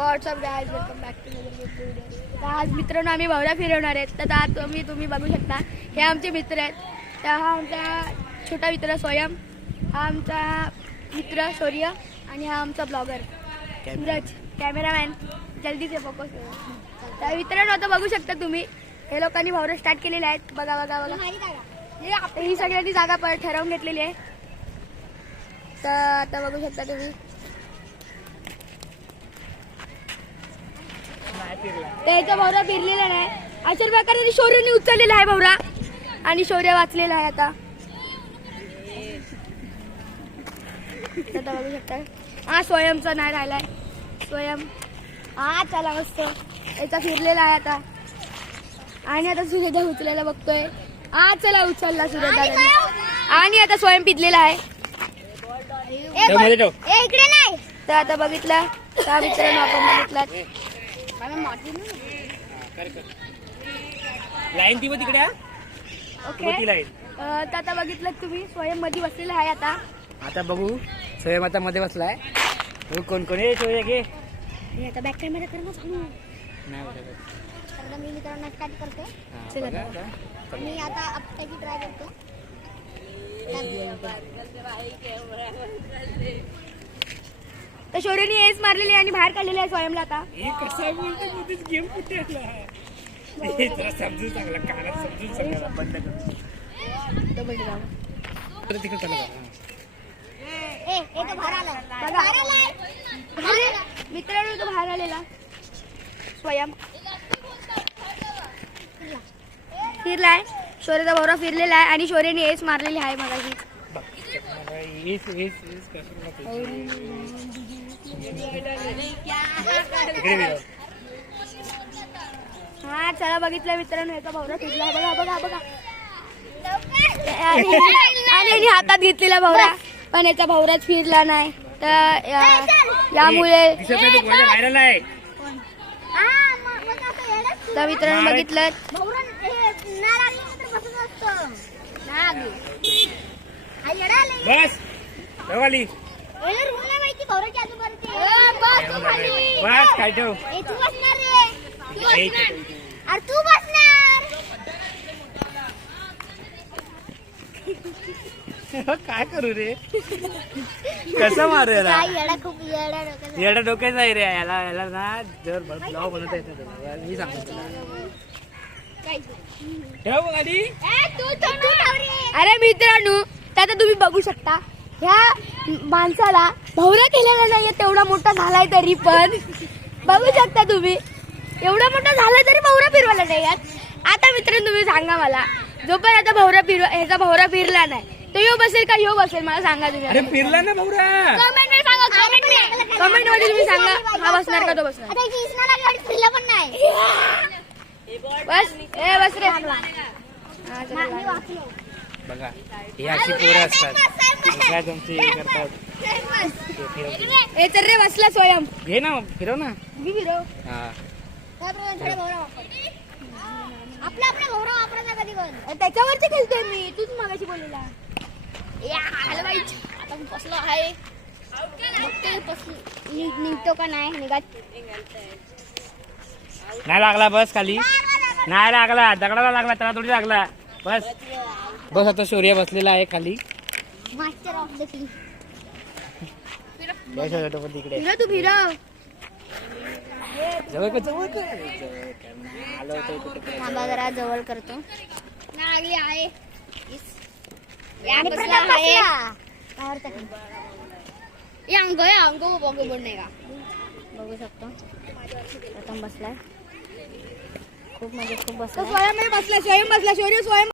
WhatsApp guys, welcome back to नवीन video. तर आज मित्रांनो आम्ही भवरा फिरवणार आहेत. तर आज तुम्ही बघू शकता, हे आमचे मित्र आहेत. तर हा आमचा छोटा मित्र स्वयं, हा आमचा मित्र शौर्य आणि हा आमचा ब्लॉगर सूरज, कॅमेरामॅन. जल्दी से फोकस करा. तर मित्रांनो आता बघू शकता तुम्ही, हे लोकांनी भवरा स्टार्ट केलेले आहेत. बघा बघा बघा, ही सगळ्यांनी जागा ठरवून घेतलेली आहे. तर आता बघू शकता तुम्ही, त्याचा भवरा फिरलेला नाही. अशा प्रकारे शौर्यने उचललेला आहे भवरा आणि शौर्य वाचलेला आहे. आता बघू शकता, हा स्वयंचा नाही राहिलाय. स्वयं हा चला मस्त याचा फिरलेला आहे आता. आणि आता सूर्यदा उचलायला बघतोय. हा चला उचलला सूर्यदा. आणि आता स्वयं पिदलेला आहे. इकडे नाही. तर आता बघितला त्या मित्रांनो, आपण बघितला लाईन ती तिकडे. ओके. तर आता बघितलं तुम्ही, स्वयं मध्ये बसलेला आहे. आता बघू स्वयं आता मध्ये बसलाय. कोण कोण आहे शौर्य घे. आता बॅक कॅमेरा करणं चालू. नाही मी मित्रांना स्टार्ट करते. मी आता आपटायची ट्राय करतो. तर शौर्यने एस मारलेली आणि बाहेर काढलेली आहे स्वयंला. आता कसा बोलतो गेम कुठे समजून चांगला कानात समजून सांगायला बंद कर तिकडे चला. मित्रांनो तो बाहेर आलेला स्वयं फिरलाय. शौर्यचा भवरा फिरलेला आहे आणि शौर्यने एस मारलेली आहे मगाशी. हा चला बघितलं मित्रांनो, याचा भवरा फिरला. बघा बघा बघा. आणि याने हातात घेतलेला भवरा, पण याचा भवराच फिरला नाही. तर यामुळे तर मित्रांनो बघितलं, बस रवाली बस काय ठेव तू बसणार. काय करू रे, कसं मारू याला. येडा डोक्याचा आहे रे याला. याला ना जर ब्लॉग बनवता येतं मी सांगतो ठेव गाडी. अरे मित्रांनो, आता तुम्ही बघू शकता, ह्या माणसाला भवरा केलेला नाहीये. तेवढा मोठा झालाय तरी पण बघू शकता तुम्ही, एवढा मोठा झालाय तरी भवरा फिरवायला नाही. आता मित्रांनो तुम्ही सांगा मला, जो पण आता भवरा ह्याचा भवरा फिरला नाही तो यो बसेल का यो बसेल, मला सांगा तुम्ही. अरे फिरला ना भवरा. कमेंट मध्ये सांगा. कमेंट मध्ये तुम्ही सांगा, हा बसणार का तो बसणार. पण नाही. बस ए बस रे. बघा ही अशी पोरं असतात, काय तुमची हे करतात. ए चल रे बसला स्वयं. घे ना, फिरव ना. मी फिरव. हा आपला भवरा वापरायचा कधी कोण, त्याच्यावरती खेळतोय मी. तूच मगाशी बोललेला. आता बसलो आहे, निघतो का नाही. निघत नाही लागला. बस खाली नाही लागला, दगडाला लागला, त्याला थोडी लागला. बस बस आता शौर्य बसलेला आहे खाली. Master of the film. तिकडे फिरव तू फिरव. जवळ जवळ थांबा जरा जवळ करतो. लागली आहे. अंग नाही का बघू शकतो. प्रथम बसलाय खूप म्हणजे खूप बसला. स्वयं बसला, स्वयं बसला. शौर्य स्वयं